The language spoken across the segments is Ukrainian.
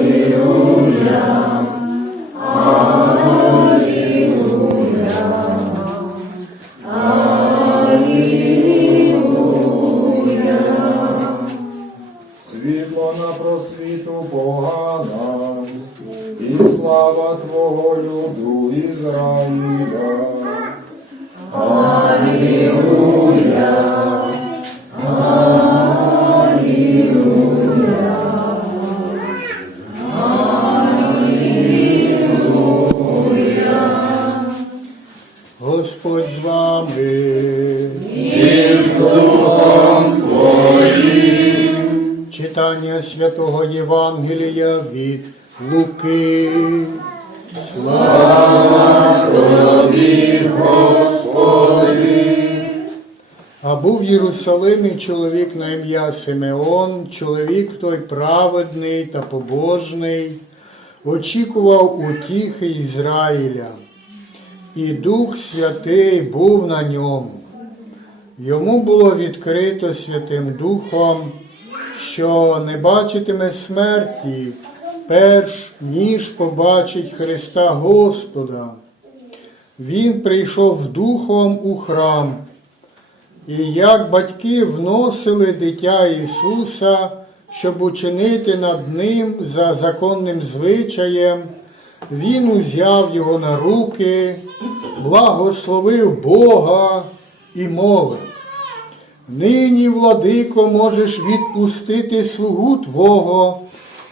Світло був в Єрусалимі чоловік на ім'я Симеон, чоловік той праведний та побожний, очікував утіхи Ізраїля, і Дух Святий був на ньому. Йому було відкрито Святим Духом, що не бачитиме смерті, перш ніж побачить Христа Господа. Він прийшов духом у храм. І як батьки вносили дитя Ісуса, щоб учинити над ним за законним звичаєм, Він узяв його на руки, благословив Бога і мовив. Нині, владико, можеш відпустити слугу Твого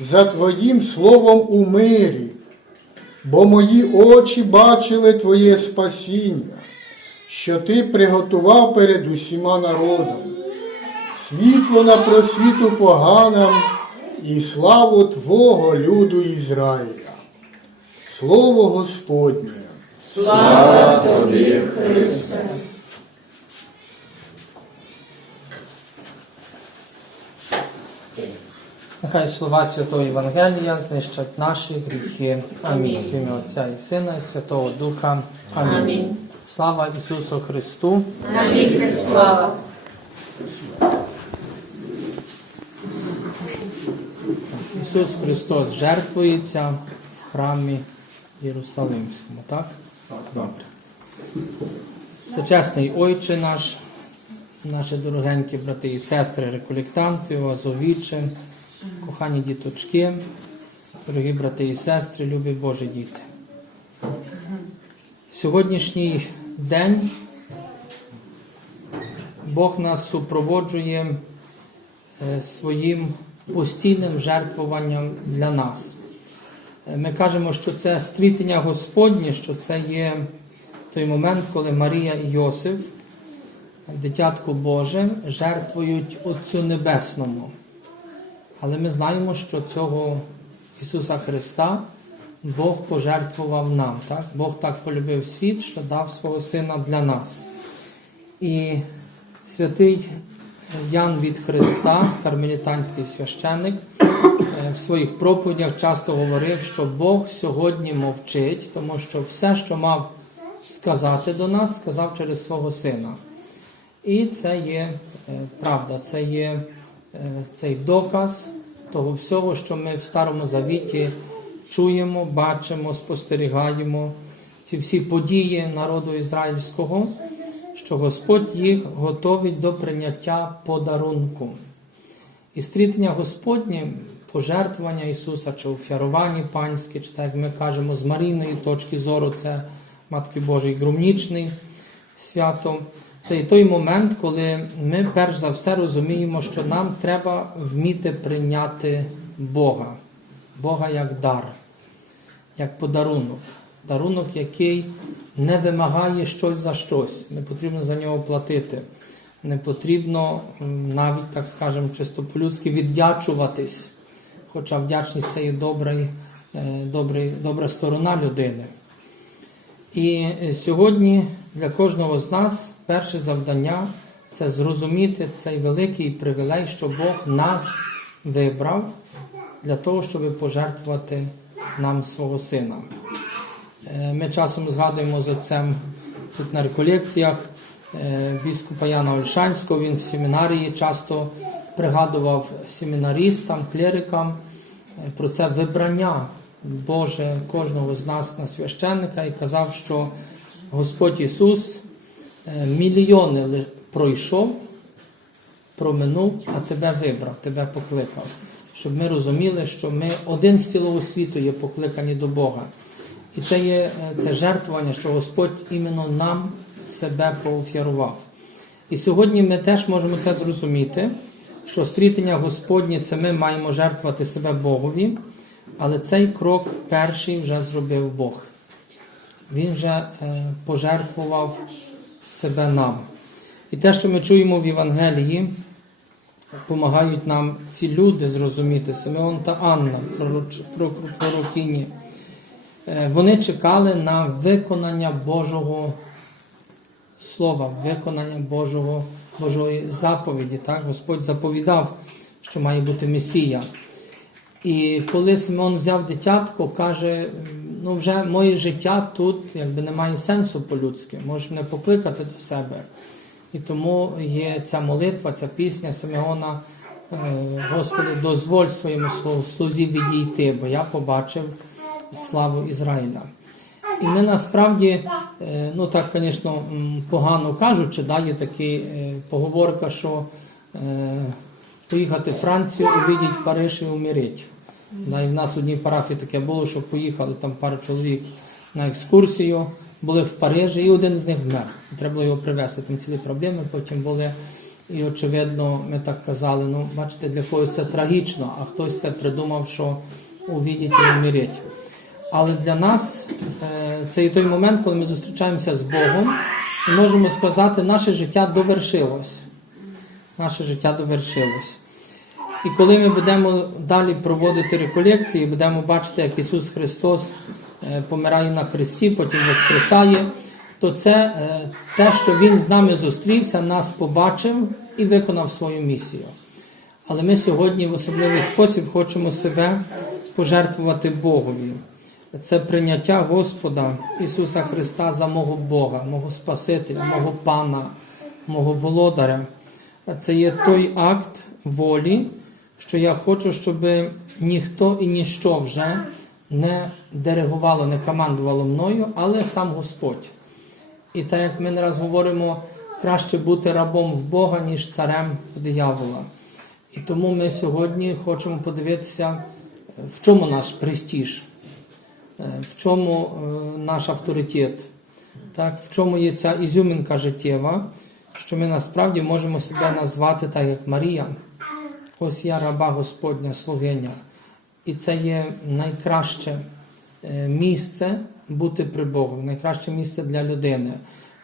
за Твоїм словом у мирі, бо мої очі бачили Твоє спасіння що ти приготував перед усіма народами, світло на просвіту поганам і славу Твого люду Ізраїля. Слово Господнє. Слава тобі, Христе! Нехай слова Святого Євангелія знищать наші гріхи. Амінь. В ім'я Отця і Сина, і Святого Духа. Амінь. Амінь. Слава Ісусу Христу! Навіки слава! Ісус Христос жертвується в храмі Єрусалимському, так? Добре. Всечесний Ойче наш, наші дорогенькі брати і сестри, реколектанти, Оазовічі, кохані діточки, дорогі брати і сестри, любі Божі діти. Сьогоднішній день Бог нас супроводжує е, своїм постійним жертвуванням для нас. Е, Ми кажемо, що це стрітення Господнє, що це є той момент, коли Марія і Йосиф, дитятко Боже, жертвують Отцю Небесному. Але ми знаємо, що цього Ісуса Христа Бог пожертвував нам. Так? Бог так полюбив світ, що дав свого Сина для нас. І святий Ян від Христа, кармелітанський священник, е, в своїх проповідях часто говорив, що Бог сьогодні мовчить, тому що все, що мав сказати до нас, сказав через свого Сина. І це є е, правда, це є е, цей доказ того всього, що ми в Старому Завіті чуємо, бачимо, спостерігаємо, ці всі події народу ізраїльського, що Господь їх готовить до прийняття подарунку. І стрітення Господнє, пожертвування Ісуса чи офярування панське, чи так як ми кажемо, з марійної точки зору, це Матки Божий громнічний свято. Це і той момент, коли ми перш за все розуміємо, що нам треба вміти прийняти Бога, Бога як дар, як подарунок. Дарунок, який не вимагає щось за щось, не потрібно за нього платити. Не потрібно навіть, так скажемо, чисто по-людськи віддячуватись. Хоча вдячність це є добрий, е, добрий, добра сторона людини. І е, сьогодні для кожного з нас перше завдання це зрозуміти цей великий привілей, що Бог нас вибрав для того, щоб пожертвувати нам свого сина. Е, Ми часом згадуємо з отцем тут на реколекціях е, біскупа Яна Ольшанського. Він в семінарії часто пригадував семінарістам, клерикам, про це вибрання Боже кожного з нас на священника і казав, що Господь Ісус е, мільйони пройшов, проминув, а тебе вибрав, тебе покликав. Щоб ми розуміли, що ми один з цілого світу є покликані до Бога. І це є е, це жертвування, що Господь іменно нам себе поофярував. І сьогодні ми теж можемо це зрозуміти, що стрітення Господнє це ми маємо жертвувати себе Богові, але цей крок перший вже зробив Бог. Він вже е, пожертвував себе нам. І те, що ми чуємо в Євангелії, допомагають нам ці люди зрозуміти, Симеон та Анна, пророкині. Е, Вони чекали на виконання Божого Слова, виконання Божого, Божої заповіді. Так? Господь заповідав, що має бути Месія. І коли Симеон взяв дитятко, каже: ну вже моє життя тут якби не має сенсу по-людськи, можеш мене покликати до себе. І тому є ця молитва, ця пісня Симеона, е, Господи, дозволь своєму слузі відійти, бо я побачив славу Ізраїля. І ми насправді, е, ну так, звісно, погано кажучи, да, є така поговорка, що е, поїхати в Францію, увидіть Париж і умереть. Да, і в нас в одній парафії таке було, що поїхали там пару чоловік на екскурсію, були в Парижі, і один з них вмер. Треба було його привезти. Там цілі проблеми потім були. І очевидно, ми так казали, ну бачите, для когось це трагічно, а хтось це придумав, що увидіть і умереть. Але для нас е, це і той момент, коли ми зустрічаємося з Богом і можемо сказати, наше життя довершилось. Наше життя довершилось. І коли ми будемо далі проводити реколекції, будемо бачити, як Ісус Христос помирає на Христі, потім воскресає, то це е, те, що Він з нами зустрівся, нас побачив і виконав свою місію. Але ми сьогодні в особливий спосіб хочемо себе пожертвувати Богові. Це прийняття Господа Ісуса Христа за мого Бога, мого Спасителя, мого Пана, мого Володаря. Це є той акт волі, що я хочу, щоб ніхто і ніщо вже не диригувало, не командувало мною, але сам Господь. І так як ми не раз говоримо, краще бути рабом в Бога, ніж царем диявола. І тому ми сьогодні хочемо подивитися, в чому наш престиж, е, в чому е, наш авторитет, так, в чому є ця ізюмінка життєва, що ми насправді можемо себе назвати так, як Марія. Ось я раба Господня, слугиня. І це є найкраще е, місце бути при Богу, найкраще місце для людини.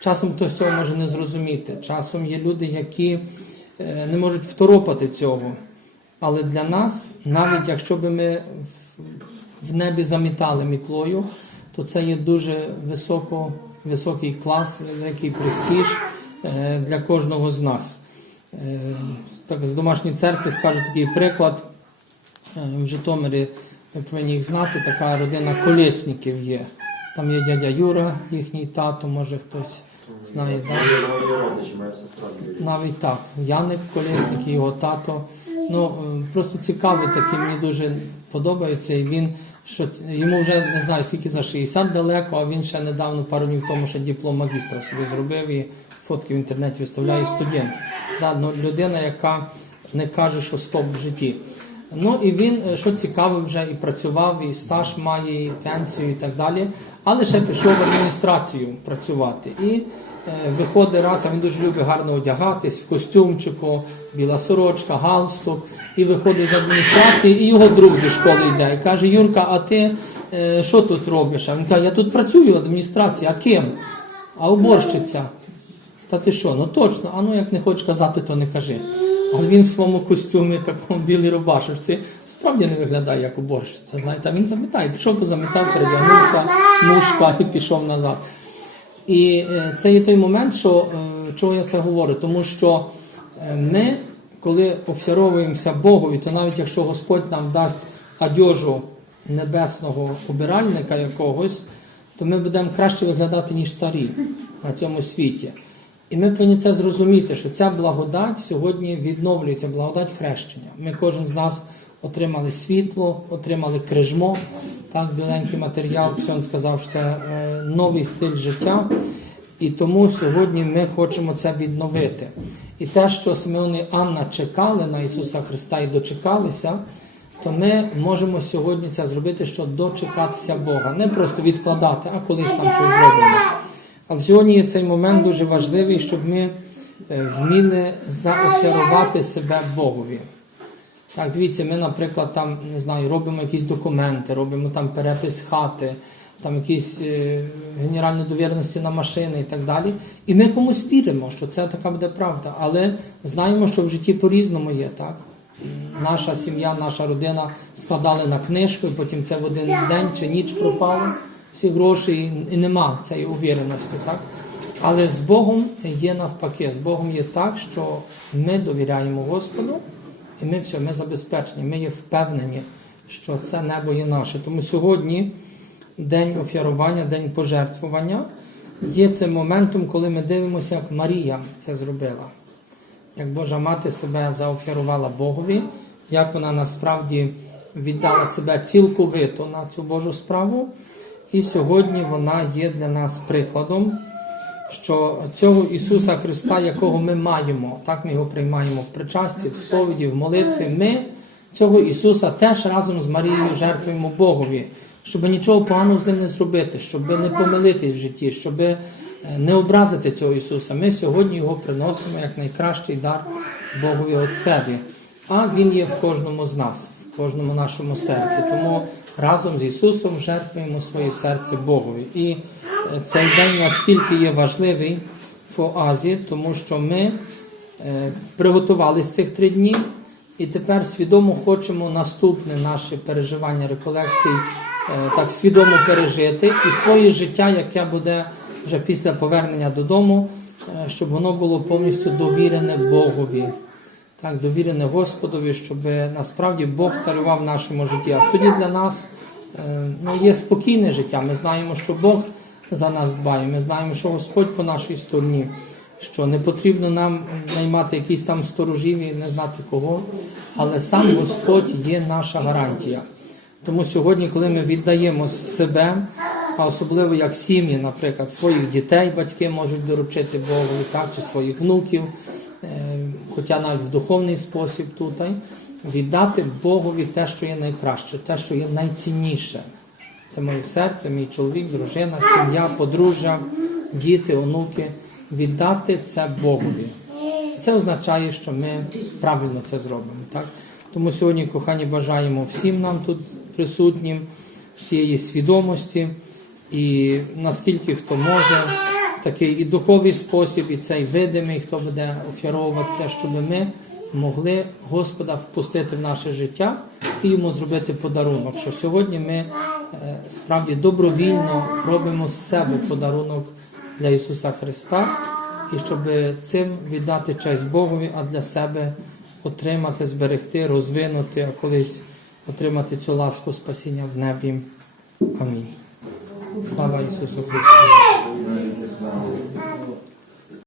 Часом хтось цього може не зрозуміти. Часом є люди, які е, не можуть второпати цього. Але для нас, навіть якщо би ми в, небі замітали мітлою, то це є дуже високо, високий клас, великий престиж е, для кожного з нас. Так, з домашньої церкви скажу такий приклад. Е, В Житомирі ви повинні їх знати, така родина колесників є. Там є дядя Юра, їхній тато, може хтось знає. Да? Навіть так. Яник Колесник і його тато. Ну, е, просто цікавий такий, мені дуже подобається. І він, що йому вже не знаю скільки за 60 далеко, а він ще недавно, пару днів тому, ще диплом магістра собі зробив і фотки в інтернеті виставляє студент. Да, ну, людина, яка не каже, що стоп в житті. Ну і він, е, що цікаво, вже і працював, і стаж має, і пенсію, і так далі. Але ще пішов в адміністрацію працювати. І е, виходить раз, а він дуже любить гарно одягатись, в костюмчику, біла сорочка, галстук. І виходить з адміністрації, і його друг зі школи йде. І каже: Юрка, а ти е, що тут робиш? А він каже, я тут працюю в адміністрації, а ким? А уборщиця. Та ти що, ну точно, а ну як не хочеш казати, то не кажи. Але він в своєму костюмі, такому білій рубашечці, справді не виглядає як уборщиця. Знаєте, а він замітає, пішов, позамітав, передягнувся, мушка і пішов назад. І е, це є той момент, що, е, чого я це говорю, тому що е, ми, коли офіровуємося Богові, то навіть якщо Господь нам дасть одежу небесного обиральника якогось, то ми будемо краще виглядати, ніж царі на цьому світі. І ми повинні це зрозуміти, що ця благодать сьогодні відновлюється, благодать хрещення. Ми кожен з нас отримали світло, отримали крижмо. Так, біленький матеріал. Ксьон сказав, що це е, новий стиль життя. І тому сьогодні ми хочемо це відновити. І те, що Симеон і Анна чекали на Ісуса Христа і дочекалися, то ми можемо сьогодні це зробити, що дочекатися Бога, не просто відкладати, а колись там щось зробимо. Але сьогодні цей момент дуже важливий, щоб ми е, вміли заоферувати себе Богові. Так, дивіться, ми, наприклад, там не знаю, робимо якісь документи, робимо там перепис хати, там якісь е, генеральні довіреності на машини і так далі. І ми комусь віримо, що це така буде правда. Але знаємо, що в житті по-різному є, так? Наша сім'я, наша родина складали на книжку, і потім це в один день чи ніч пропало, всі гроші, і- нема цієї увіреності, так? Але з Богом є навпаки, з Богом є так, що ми довіряємо Господу, і ми все, ми забезпечені, ми є впевнені, що це небо є наше. Тому сьогодні день офірування, день пожертвування є цим моментом, коли ми дивимося, як Марія це зробила. Як Божа мати себе заофірувала Богові, як вона насправді віддала себе цілковито на цю Божу справу. І сьогодні вона є для нас прикладом, що цього Ісуса Христа, якого ми маємо, так ми його приймаємо в причасті, в сповіді, в молитві, ми цього Ісуса теж разом з Марією жертвуємо Богові, щоб нічого поганого з ним не зробити, щоб не помилитись в житті, щоб е, не образити цього Ісуса. Ми сьогодні його приносимо як найкращий дар Богові Отцеві. А Він є в кожному з нас, кожному нашому серці. Тому разом з Ісусом жертвуємо своє серце Богові. І е, цей день настільки є важливий в Оазі, тому що ми е, приготувалися цих три дні, і тепер свідомо хочемо наступне наше переживання реколекцій е, так свідомо пережити, і своє життя, яке буде вже після повернення додому, щоб воно було повністю довірене Богові. Так, довірене Господові, щоб насправді Бог царював в нашому житті. А тоді для нас е, ну, є спокійне життя. Ми знаємо, що Бог за нас дбає. Ми знаємо, що Господь по нашій стороні, що не потрібно нам наймати якісь там сторожів і не знати кого, але сам Господь є наша гарантія. Тому сьогодні, коли ми віддаємо себе, а особливо як сім'ї, наприклад, своїх дітей батьки можуть доручити Богу, так, чи своїх внуків, е, хоча навіть в духовний спосіб тут, віддати Богові те, що є найкраще, те, що є найцінніше. Це моє серце, мій чоловік, дружина, сім'я, подружжя, діти, онуки. Віддати це Богові. Це означає, що ми правильно це зробимо. Так? Тому сьогодні, кохані, бажаємо всім нам тут присутнім цієї свідомості, і наскільки хто може, такий і духовний спосіб, і цей видимий, хто буде офіровуватися, щоб ми могли Господа впустити в наше життя і йому зробити подарунок. Що сьогодні ми е, справді добровільно робимо з себе подарунок для Ісуса Христа, і щоб цим віддати честь Богові, а для себе отримати, зберегти, розвинути, а колись отримати цю ласку спасіння в небі. Амінь. Слава Ісусу Христу!